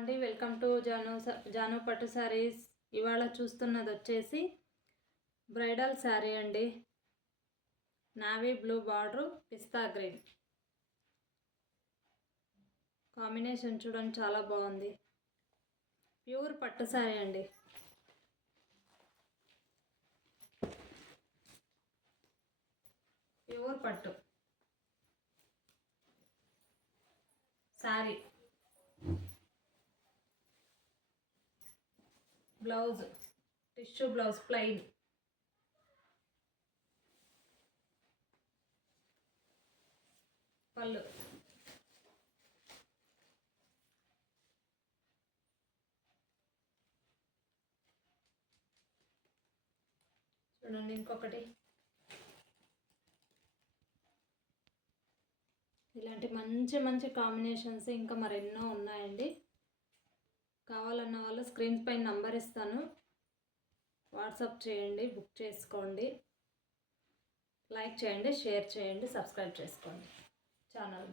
అండి welcome to Janu పట్టు శారీస్. ఇవాళ చూస్తున్నది వచ్చేసి బ్రైడల్ శారీ అండి. నావీ బ్లూ బార్డర్, పిస్తా గ్రీన్ కాంబినేషన్ చూడండి, చాలా బాగుంది. ప్యూర్ పట్టు శారీ అండి. ప్యూర్ పట్టు sari. Blouse tissue blouse plain. పళ్ళు చూడండి. ఇంకొకటి ఇలాంటి మంచి మంచి కాంబినేషన్స్ ఇంకా మరెన్నో ఉన్నాయండి. కావాలన్న వాళ్ళు స్క్రీన్ పైన నంబర్ ఇస్తాను, వాట్సాప్ చేయండి, బుక్ చేసుకోండి. లైక్ చేయండి, షేర్ చేయండి, సబ్స్క్రైబ్ చేసుకోండి ఛానల్.